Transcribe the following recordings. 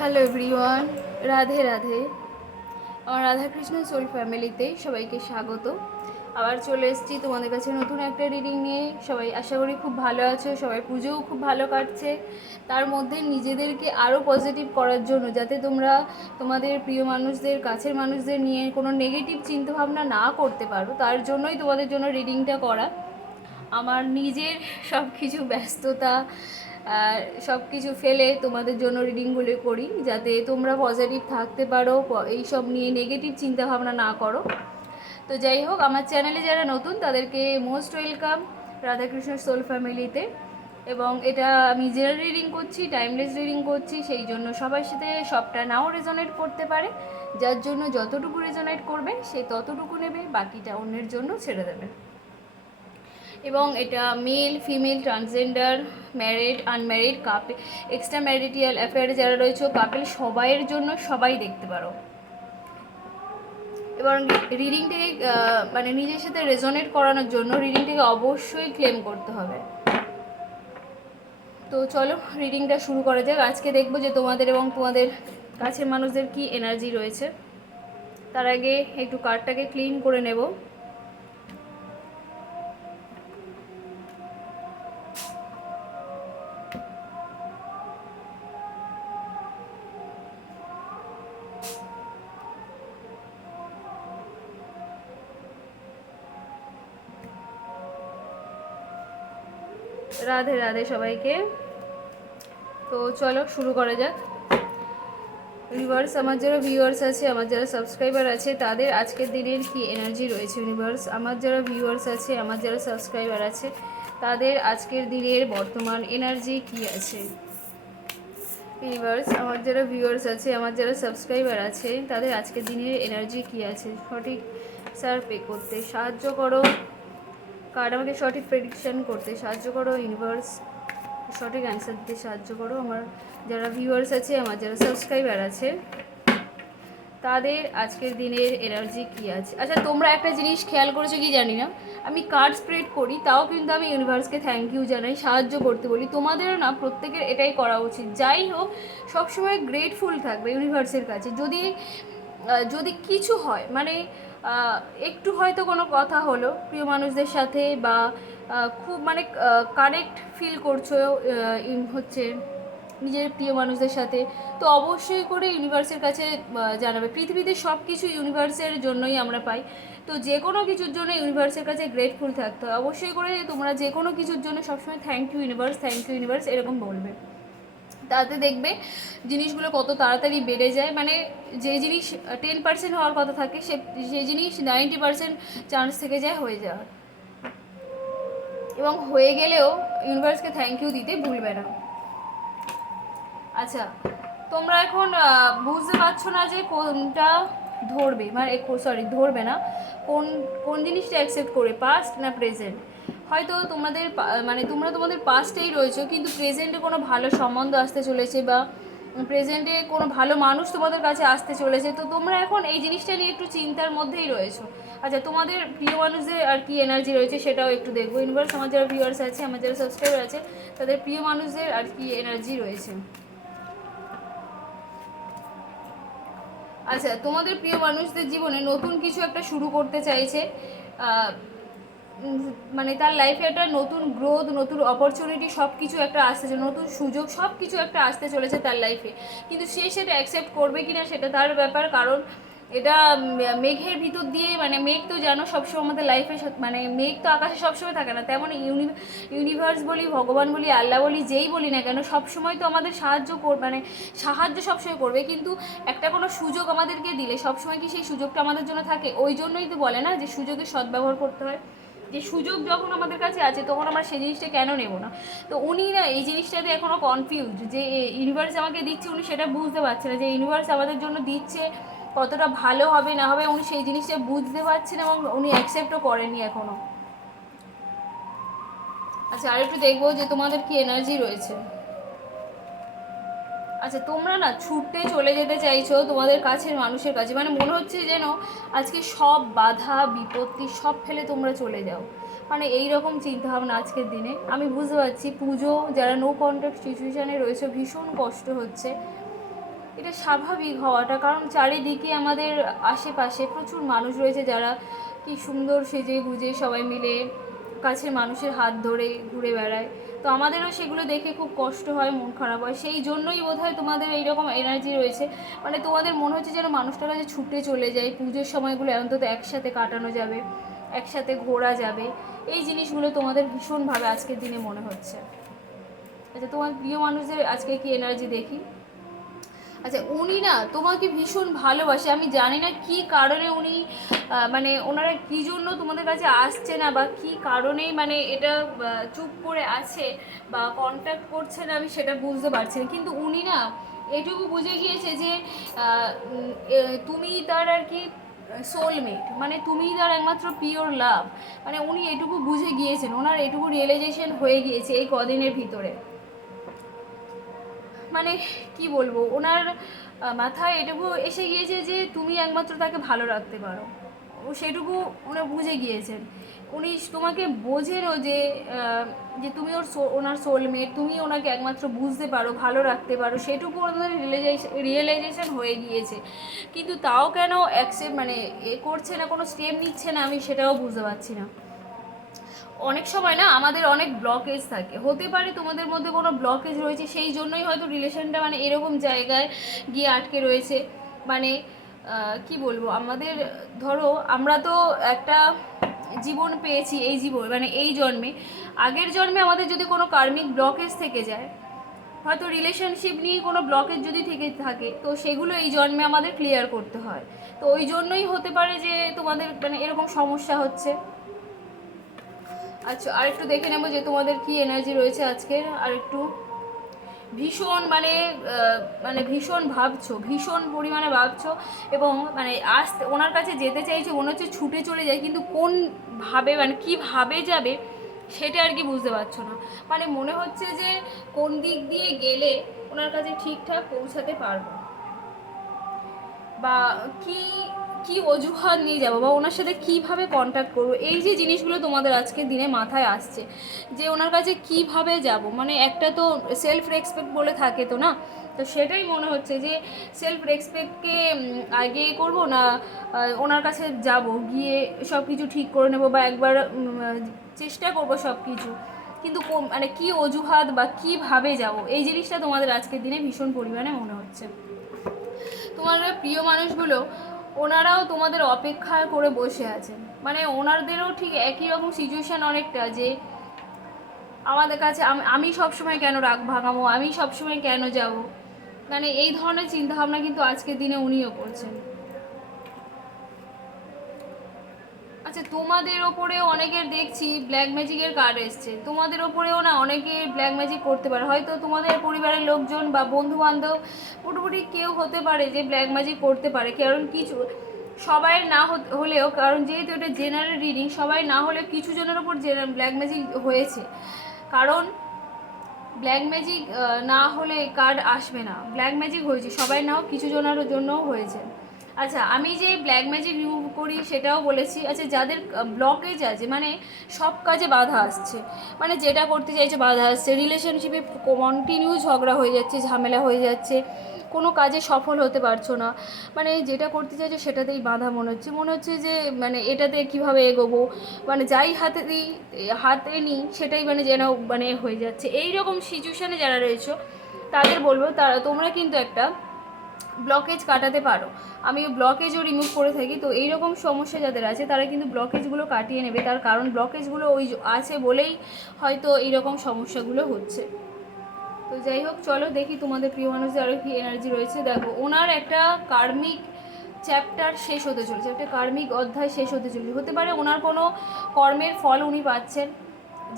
Hello everyone, Radhe Radhe. আমার Radhakrishna soul ফ্যামিলিতে সবাইকে স্বাগত। আবার চলে এসেছি তোমাদের কাছে নতুন একটা রিডিং নিয়ে। সবাই আশা করি খুব ভালো আছো, সবাই পুজোও খুব ভালো কাটছে। তার মধ্যে নিজেদেরকে আরও পজিটিভ করার জন্য, যাতে তোমরা তোমাদের প্রিয় মানুষদের, কাছের মানুষদের নিয়ে কোনো নেগেটিভ চিন্তাভাবনা না করতে পারো, তার জন্যই তোমাদের জন্য রিডিংটা করা। আমার নিজের সব কিছু ব্যস্ততা সব কিছু ফেলে তোমাদের জন্য রিডিংগুলো করি, যাতে তোমরা পজিটিভ থাকতে পারো, এই সব নিয়ে নেগেটিভ চিন্তাভাবনা না করো। তো যাই হোক, আমার চ্যানেলে যারা নতুন তাদেরকে মোস্ট ওয়েলকাম রাধাকৃষ্ণ সোল ফ্যামিলিতে। এবং এটা আমি জেনারেল রিডিং করছি, টাইমলেস রিডিং করছি, সেই জন্য সবার সাথে সবটা নাও রেজোনেট করতে পারে। যার জন্য যতটুকু রেজোনেট করবে সে ততটুকু নেবে, বাকিটা অন্যের জন্য ছেড়ে দেবে। এবং এটা male, female, transgender, married, unmarried, couple, extra marital অ্যাফেয়ারে যারা রয়েছে, কাপল, সবাইয়ের জন্য, সবাই দেখতে পারো। এবং রিডিংটাকে মানে নিজের সাথে রেজোনেট করানোর জন্য রিডিংটাকে অবশ্যই ক্লেম করতে হবে। তো চলো রিডিংটা শুরু করা যাক। আজকে দেখবো যে তোমাদের এবং তোমাদের কাছের মানুষদের কি এনার্জি রয়েছে। তার আগে একটু কার্ডটাকে ক্লিন করে নেব। রাধে রাধে সবাইকে। তো চলো শুরু করা যাক। ইউনিভার্স, আমার যারা ভিউয়ার্স আছে, আমার যারা সাবস্ক্রাইবার আছে, তাদের আজকের দিনের কি এনার্জি রয়েছে। ইউনিভার্স, আমার যারা ভিউয়ার্স আছে, আমার যারা সাবস্ক্রাইবার আছে, তাদের আজকের দিনের বর্তমান এনার্জি কি আছে। ইউনিভার্স, আমার যারা ভিউয়ার্স আছে, আমার যারা সাবস্ক্রাইবার আছে, তাদের আজকের দিনের এনার্জি কি আছে, সঠিক স্যার পে করতে সাহায্য করো। কার্ড আমাকে সঠিক প্রেডিকশন করতে সাহায্য করো। ইউনিভার্স, সঠিক অ্যান্সার দিতে সাহায্য করো। আমার যারা ভিউয়ার্স আছে, আমার যারা সাবস্ক্রাইবার আছে, তাদের আজকের দিনের এনার্জি কী আছে। আচ্ছা, তোমরা একটা জিনিস খেয়াল করেছো কি জানি না, আমি কার্ড স্প্রেড করি, তাও কিন্তু আমি ইউনিভার্সকে থ্যাংক ইউ জানাই, সাহায্য করতে বলি। তোমাদেরও না প্রত্যেকের এটাই করা উচিত। যাই হোক, সবসময় গ্রেটফুল থাকবে ইউনিভার্সের কাছে। যদি যদি কিছু হয়, মানে একটু হয়তো কোনো কথা হলো প্রিয় মানুষদের সাথে, বা খুব মানে কানেক্ট ফিল করছো হচ্ছে নিজের প্রিয় মানুষদের সাথে, তো অবশ্যই করে ইউনিভার্সের কাছে জানাবে। পৃথিবীতে সব কিছু ইউনিভার্সের জন্যই আমরা পাই। তো যে কোনো কিছুর জন্য ইউনিভার্সের কাছে গ্রেটফুল থাকতে হয়। অবশ্যই করে তোমরা যে কোনো কিছুর জন্য সবসময় thank you universe, thank you universe এরকম বলবে। তাতে দেখবে জিনিসগুলো কত তাড়াতাড়ি বেড়ে যায়। মানে যে জিনিস 10% হওয়ার কথা থাকে, সে জিনিস 90% চান্স থেকে যায় হয়ে যাওয়ার। এবং হয়ে গেলেও ইউনিভার্সকে থ্যাংক ইউ দিতে ভুলবে না। আচ্ছা, তোমরা এখন বুঝতে পারছো না যে কোনটা ধরবে, মানে ধরবে না, কোন কোন জিনিসটা অ্যাকসেপ্ট করবে, পাস্ট না প্রেজেন্ট। হয়তো তোমাদের মানে তোমরা তোমাদের পাস্টেই রয়েছো, কিন্তু প্রেজেন্টে কোনো ভালো সম্বন্ধ আসতে চলেছে, বা প্রেজেন্টে কোনো ভালো মানুষ তোমাদের কাছে আসতে চলেছে। তো তোমরা এখন এই জিনিসটা নিয়ে একটু চিন্তার মধ্যেই রয়েছো। আচ্ছা, তোমাদের প্রিয় মানুষদের আর কি এনার্জি রয়েছে সেটাও একটু দেখবো। ইউনিভার্স, আমার যারা ভিউয়ার্স আছে, আমার যারা সাবস্ক্রাইবার আছে, তাদের প্রিয় মানুষদের আর কি এনার্জি রয়েছে। আচ্ছা, তোমাদের প্রিয় মানুষদের জীবনে নতুন কিছু একটা শুরু করতে চাইছে। মানে তার লাইফে একটা নতুন গ্রোথ, নতুন অপরচুনিটি, সব কিছু একটা আসতে চলেছে, নতুন সুযোগ, সব কিছু একটা আসতে চলেছে তার লাইফে। কিন্তু সে সেটা অ্যাকসেপ্ট করবে কি না সেটা তার ব্যাপার। কারণ এটা মেঘের ভিতর দিয়ে, মানে মেঘ তো জানো সবসময় আমাদের লাইফে, মানে মেঘ তো আকাশে সবসময় থাকে না, তেমন ইউনিভার্স বলি, ভগবান বলি, আল্লাহ বলি, যেই বলি না কেন, সবসময় তো আমাদের মানে সাহায্য সবসময় করবে। কিন্তু একটা কোনো সুযোগ আমাদেরকে দিলে সবসময় কি সেই সুযোগটা আমাদের জন্য থাকে? ওই জন্যই তো বলে না যে সুযোগের সদ্ব্যবহার করতে হয়। যে সুযোগ যখন আমাদের কাছে আছে তখন আমরা সেই জিনিসটা কেন নেব না। তো উনি না এই জিনিসটাতে এখনও কনফিউজ, যে ইউনিভার্স আমাকে দিচ্ছে, উনি সেটা বুঝতে পারছে না যে ইউনিভার্স আমাদের জন্য দিচ্ছে কতটা ভালো হবে না হবে, উনি সেই জিনিসটা বুঝতে পারছেন এবং উনি অ্যাকসেপ্টও করেননি এখনও। আচ্ছা, আর একটু দেখবো যে তোমাদের কি এনার্জি রয়েছে। আচ্ছা, তোমরা না ছুটতে চলে যেতে চাইছো তোমাদের কাছের মানুষের কাছে, মানে মনে হচ্ছে যেন আজকে সব বাধা বিপত্তি সব ফেলে তোমরা চলে যাও, মানে এই রকম চিন্তাভাবনা আজকের দিনে। আমি বুঝতে পারছি পুজো, যারা নো কন্ট্যাক্ট সিচুয়েশানে রয়েছে, ভীষণ কষ্ট হচ্ছে। এটা স্বাভাবিক হওয়াটা, কারণ চারিদিকে আমাদের আশেপাশে প্রচুর মানুষ রয়েছে যারা কি সুন্দর সেজে গুজে সবাই মিলে কাছের মানুষের হাত ধরে ঘুরে বেড়ায়। তো আমাদেরও সেগুলো দেখে খুব কষ্ট হয়, মন খারাপ হয়। সেই জন্যই বোধহয় তোমাদের এইরকম এনার্জি রয়েছে, মানে তোমাদের মনে হচ্ছে যেন মানুষটার কাছে ছুটে চলে যায়, পুজোর সময়গুলো অন্তত একসাথে কাটানো যাবে, একসাথে ঘোরা যাবে। এই জিনিসগুলো তোমাদের ভীষণভাবে আজকের দিনে মনে হচ্ছে। আচ্ছা, তোমার প্রিয় মানুষদের আজকে কি এনার্জি দেখি। আচ্ছা, উনি না তোমাকে ভীষণ ভালোবাসে। আমি জানি না কি কারণে উনি মানে ওনারা কী জন্য তোমাদের কাছে আসছে না, বা কি কারণেই মানে এটা চুপ করে আছে বা কন্ট্যাক্ট করছে না, আমি সেটা বুঝতে পারছি না। কিন্তু উনি না এটুকু বুঝে গিয়েছে যে তুমি তার আর কি সোলমেট, মানে তুমি তার একমাত্র পিওর লাভ। মানে উনি এটুকু বুঝে গিয়েছেন, ওনার এটুকু রিয়েলাইজেশন হয়ে গিয়েছে এই কদিনের ভিতরে। মানে কি বলবো, ওনার মাথায় এটুকু এসে গিয়েছে যে তুমি একমাত্র তাকে ভালো রাখতে পারো। ও সেটুকু উনি বুঝে গিয়েছেন। উনি তোমাকে বোঝেনও যে যে তুমি ওনার সোলমেট, তুমি ওনাকে একমাত্র বুঝতে পারো, ভালো রাখতে পারো, সেটুকু ওনাদের রিয়েলাইজেশন হয়ে গিয়েছে। কিন্তু তাও কেন অ্যাকসেপ্ট মানে করছে না, কোনো স্টেপ নিচ্ছে না, আমি সেটাও বুঝতে পারছি না। অনেক সময় না আমাদের অনেক ব্লকেজ থাকে, হতে পারে তোমাদের মধ্যে কোনো ব্লকেজ রয়েছে, সেই জন্যই হয়তো রিলেশনটা মানে এরকম জায়গায় গিয়ে আটকে রয়েছে। মানে কি বলবো, আমাদের ধরো আমরা তো একটা জীবন পেয়েছি, এই জীবন মানে এই জন্মে, আগের জন্মে আমাদের যদি কোনো কার্মিক ব্লকেজ থেকে যায়, হয়তো রিলেশনশিপ নিয়ে কোনো ব্লকেজ যদি থেকে থাকে, তো সেগুলো এই জন্মে আমাদের ক্লিয়ার করতে হয়। তো ওই জন্যই হতে পারে যে তোমাদের মানে এরকম সমস্যা হচ্ছে। আচ্ছা, আরেকটু দেখে নেবো যে তোমাদের কি এনার্জি রয়েছে আজকের। আরেকটু ভীষণ মানে মানে ভীষণ ভাবছো, ভীষণ পরিমাণে ভাবছো, এবং মানে আসতে ওনার কাছে যেতে চাইছো, মনে হচ্ছে ছুটে চলে যায়, কিন্তু কোন ভাবে মানে কীভাবে যাবে সেটা আর কি বুঝতে পারছো না। মানে মনে হচ্ছে যে কোন দিক দিয়ে গেলে ওনার কাছে ঠিকঠাক পৌঁছাতে পারবো, বা কি কি অজুহাত নিয়ে যাবো, বা ওনার সাথে কীভাবে কন্ট্যাক্ট করবো, এই যে জিনিসগুলো তোমাদের আজকের দিনে মাথায় আসছে যে ওনার কাছে কীভাবে যাব। মানে একটা তো সেলফ রেসপেক্ট বলে থাকে তো না, তো সেটাই মনে হচ্ছে যে সেলফ রেসপেক্টকে আগে করবো না ওনার কাছে যাব, গিয়ে সব কিছু ঠিক করে নেবো, বা একবার চেষ্টা করবো সব কিছু, কিন্তু মানে কী অজুহাত বা কীভাবে যাব, এই জিনিসটা তোমাদের আজকের দিনে ভীষণ পরিমাণে মনে হচ্ছে। তোমাদের প্রিয় মানুষগুলো ওনারাও তোমাদের অপেক্ষা করে বসে আছেন, মানে ওনাদেরও ঠিক একই রকম সিচুয়েশান অনেকটা, যে আমাদের কাছে আমি সবসময় কেন রাগ ভাঙাবো, আমি সবসময় কেন যাব, মানে এই ধরনের চিন্তাভাবনা কিন্তু আজকের দিনে উনিও করছেন। আচ্ছা, তোমাদের ওপরেও অনেকের দেখছি ব্ল্যাক ম্যাজিকের কার্ড এসছে, তোমাদের ওপরেও না অনেকে ব্ল্যাক ম্যাজিক করতে পারে, হয়তো তোমাদের পরিবারের লোকজন বা বন্ধু বান্ধব মোটামুটি কেউ হতে পারে যে ব্ল্যাক ম্যাজিক করতে পারে। কারণ কিছু সবাই না হলেও, কারণ যেহেতু এটা জেনারেল রিডিং, সবাই না হলেও কিছু জনের ওপর ব্ল্যাক ম্যাজিক হয়েছে। কারণ ব্ল্যাক ম্যাজিক না হলে কার্ড আসবে না, ব্ল্যাক ম্যাজিক হয়েছে, সবাই নাও কিছু জনের জন্যও হয়েছে। আচ্ছা, আমি যে ব্ল্যাক ম্যাজিক রিমুভ করি সেটাও বলেছি। আচ্ছা, যাদের ব্লকেজ আছে, মানে সব কাজে বাধা আসছে, মানে যেটা করতে চাইছে বাধা আসছে, রিলেশনশিপে কন্টিনিউ ঝগড়া হয়ে যাচ্ছে, ঝামেলা হয়ে যাচ্ছে, কোনো কাজে সফল হতে পারছো না, মানে যেটা করতে চাইছো সেটাতেই বাধা মনে হচ্ছে যে মানে এটাতে কিভাবে এগোবো, মানে যাই হাতে নিই সেটাই মানে যেন মানে হয়ে যাচ্ছে। এই রকম সিচুয়েশানে যারা রয়েছো তাদের বলবো তোমরা কিন্তু একটা ব্লকেজ কাটাতে পারো। আমি ব্লকেজও রিমুভ করে থাকি। তো এইরকম সমস্যা যাদের আছে তারা কিন্তু ব্লকেজগুলো কাটিয়ে নেবে, তার কারণ ব্লকেজগুলো ওই আছে বলেই হয়তো এইরকম সমস্যাগুলো হচ্ছে। তো যাই হোক, চলো দেখি তোমাদের প্রিয় মানুষদের আরও কী এনার্জি রয়েছে। দেখো, ওনার একটা কার্মিক চ্যাপ্টার শেষ হতে চলেছে, একটা কার্মিক অধ্যায় শেষ হতে চলেছে। হতে পারে ওনার কোনো কর্মের ফল উনি পাচ্ছেন,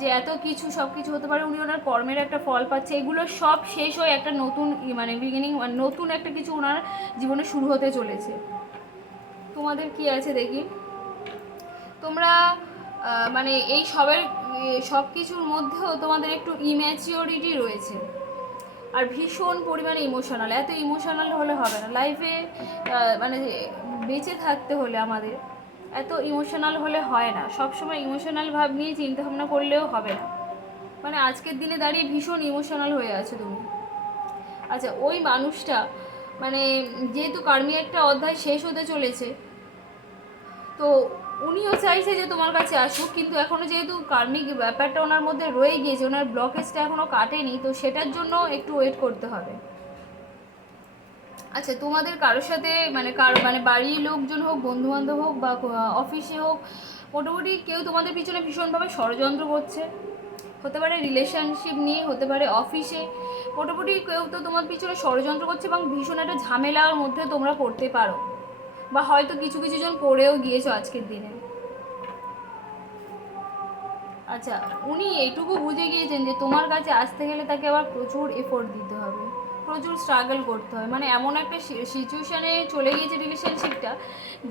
যে এত কিছু সব কিছু হতে পারে উনি ওনার কর্মের একটা ফল পাচ্ছে, এগুলো সব শেষ হয়ে একটা নতুন মানে বিগিনিং, নতুন একটা কিছু ওনার জীবনে শুরু হতে চলেছে। তোমাদের কি আছে দেখি। তোমরা মানে এই সব কিছুর মধ্যেও তোমাদের একটু ইম্যাচিওরিটি রয়েছে, আর ভীষণ পরিমাণে ইমোশনাল। এত ইমোশনাল হলে হবে না লাইফে, মানে বেঁচে থাকতে হলে আমাদের এত ইমোশনাল হলে হয় না, সবসময় ইমোশনাল ভাব নিয়ে চিন্তাভাবনা করলেও হবে না। মানে আজকের দিনে দাঁড়িয়ে ভীষণ ইমোশনাল হয়ে আছো তুমি। আচ্ছা, ওই মানুষটা মানে যেহেতু কার্মিক একটা অধ্যায় শেষ হতে চলেছে, তো উনিও চাইছে যে তোমার কাছে আসুক, কিন্তু এখনও যেহেতু কার্মিক ব্যাপারটা ওনার মধ্যে রয়ে গিয়েছে, ওনার ব্লকেজটা এখনও কাটেনি, তো সেটার জন্য একটু ওয়েট করতে হবে। আচ্ছা, তোমাদের কারোর সাথে মানে বাড়ির লোকজন হোক, বন্ধুবান্ধব হোক, বা অফিসে হোক, মোটামুটি কেউ তোমাদের পিছনে ভীষণভাবে ষড়যন্ত্র করছে। হতে পারে রিলেশনশিপ নিয়ে, হতে পারে অফিসে, মোটামুটি কেউ তো তোমার পিছনে ষড়যন্ত্র করছে এবং ভীষণ একটা ঝামেলার মধ্যে তোমরা পড়তে পারো, বা হয়তো কিছু কিছু জন পড়েও গিয়েছো আজকের দিনে। আচ্ছা, উনি এইটুকু বুঝে গিয়েছেন যে তোমার কাছে আসতে গেলে তাকে আবার প্রচুর এফোর্ট দিতে হবে, প্রচুর স্ট্রাগল করতে হয়, মানে এমন একটা সিচুয়েশানে চলে গিয়েছে রিলেশনশিপটা,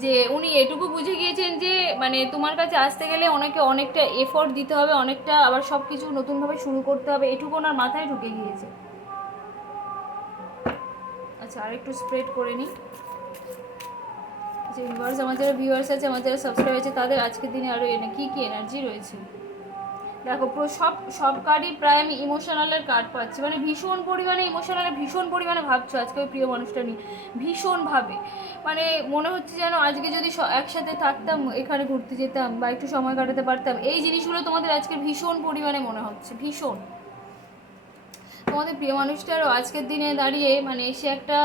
যে উনি এটুকু বুঝে গিয়েছেন যে মানে তোমার কাছে আসতে গেলে অনেকটা এফোর্ট দিতে হবে, অনেকটা আবার সব কিছু নতুনভাবে শুরু করতে হবে, এটুকু ওনার মাথায় ঢুকে গিয়েছে। আচ্ছা, আর একটু স্প্রেড করে নিই। যে ভিউয়ার্স, আমার যারা ভিউয়ার্স আছে, আমার যারা সাবস্ক্রাইব আছে, তাদের আজকের দিনে আরও কী কী এনার্জি রয়েছে দেখো। সব কার্ডই প্রায় আমি ইমোশনালের কার্ড পাচ্ছি, মানে ভীষণ পরিমাণে ইমোশনালে, ভীষণ পরিমাণে ভাবছো আজকে ওই প্রিয় মানুষটা নিয়ে, ভীষণভাবে। মানে মনে হচ্ছে যেন আজকে যদি একসাথে থাকতাম, এখানে ঘুরতে যেতাম বা একটু সময় কাটাতে পারতাম, এই জিনিসগুলো তোমাদের আজকে ভীষণ পরিমাণে মনে হচ্ছে, ভীষণ। তোমাদের প্রিয় মানুষটারও আজকের দিনে দাঁড়িয়ে মানে সে একটা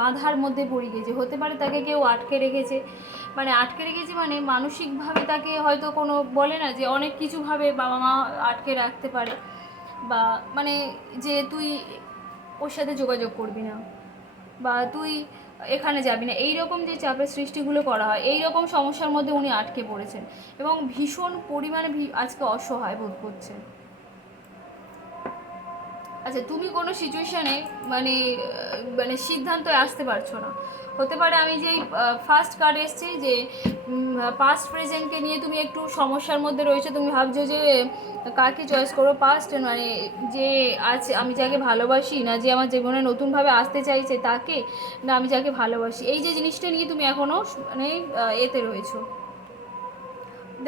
বাধার মধ্যে পড়ে গেছে, হতে পারে তাকে কেউ আটকে রেখেছে, মানে মানসিকভাবে তাকে হয়তো কোনো বলে না যে অনেক কিছুভাবে বাবা মা আটকে রাখতে পারে, বা মানে যে তুই ওর সাথে যোগাযোগ করবি না, বা তুই এখানে যাবি না, এই রকম যে চাপের সৃষ্টিগুলো করা হয়, এই রকম সমস্যার মধ্যে উনি আটকে পড়েছেন এবং ভীষণ পরিমাণে আজকে অসহায় বোধ করছেন। আচ্ছা, তুমি কোনো সিচুয়েশানে মানে মানে সিদ্ধান্তে আসতে পারছো না, হতে পারে আমি যেই ফার্স্ট কার্ড এসছি যে পাস্ট প্রেজেন্টকে নিয়ে তুমি একটু সমস্যার মধ্যে রয়েছে, তুমি ভাবছো যে কাকে চয়েস করো, পাস্ট মানে যে আছে আমি যাকে ভালোবাসি, না যে আমার জীবনে নতুনভাবে আসতে চাইছে তাকে, না আমি যাকে ভালোবাসি, এই যে জিনিসটা নিয়ে তুমি এখনও মানে এতে রয়েছো।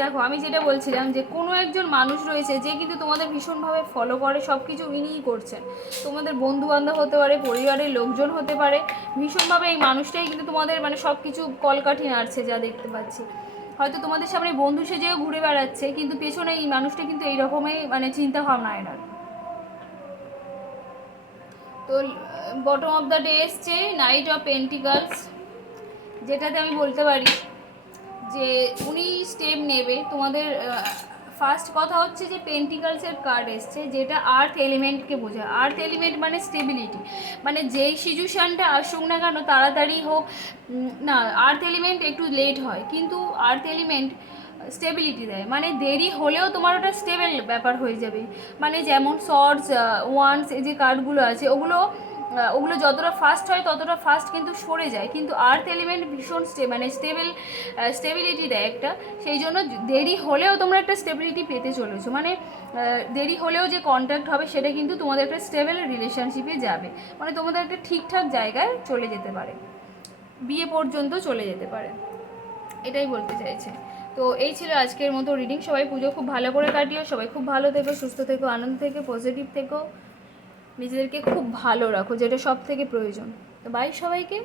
দেখো, আমি যেটা বলছিলাম যে কোনো একজন মানুষ রয়েছে যে কিন্তু তোমাদের ভীষণভাবে ফলো করে, সব কিছু ইনিই করছেন, তোমাদের বন্ধুবান্ধব হতে পারে, পরিবারের লোকজন হতে পারে, ভীষণভাবে এই মানুষটাই কিন্তু তোমাদের মানে সব কিছু কলকাঠি নাড়ছে, যা দেখতে পাচ্ছি। হয়তো তোমাদের সামনে বন্ধু সেজেও ঘুরে বেড়াচ্ছে, কিন্তু পেছনে এই মানুষটা কিন্তু এইরকমই মানে চিন্তা ভাবনা এনার। তো বটম অফ দ্য ডে এসছে নাইট অফ পেন্টিকালস, যেটাতে আমি বলতে পারি যে উনি স্টেপ নেবে তোমাদের। ফার্স্ট কথা হচ্ছে যে পেন্টিকালসের কার্ড এসছে, যেটা আর্থ এলিমেন্টকে বোঝায়। আর্থ এলিমেন্ট মানে স্টেবিলিটি, মানে যেই সিচুয়েশানটা আসুক না কেন, তাড়াতাড়ি হোক না, আর্থ এলিমেন্ট একটু লেট হয়, কিন্তু আর্থ এলিমেন্ট স্টেবিলিটি দেয়, মানে দেরি হলেও তোমার ওটা স্টেবল ব্যাপার হয়ে যাবে। মানে যেমন শর্টস, ওয়ান্স, এই যে কার্ডগুলো আছে, ওগুলো যতটা ফাস্ট হয় ততটা ফাস্ট কিন্তু সরে যায়, কিন্তু আর্থ এলিমেন্ট ভীষণ মানে স্টেবিলিটি দেয় একটা, সেই জন্য দেরি হলেও তোমরা একটা স্টেবিলিটি পেতে চলেছো, মানে দেরি হলেও যে কন্ট্যাক্ট হবে সেটা কিন্তু তোমাদের একটা স্টেবল রিলেশনশিপে যাবে, মানে তোমাদের একটা ঠিকঠাক জায়গায় চলে যেতে পারে, বিয়ে পর্যন্ত চলে যেতে পারে, এটাই বলতে চাইছে। তো এই ছিল আজকের মতো রিডিং। সবাই পুজো খুব ভালো করে কাটিও, সবাই খুব ভালো থেকো, সুস্থ থেকো, আনন্দ থেকে, পজিটিভ থেকো, নিজেদেরকে খুব ভালো রাখো, যেটা সব থেকে প্রয়োজন। তো বাই সবাইকে।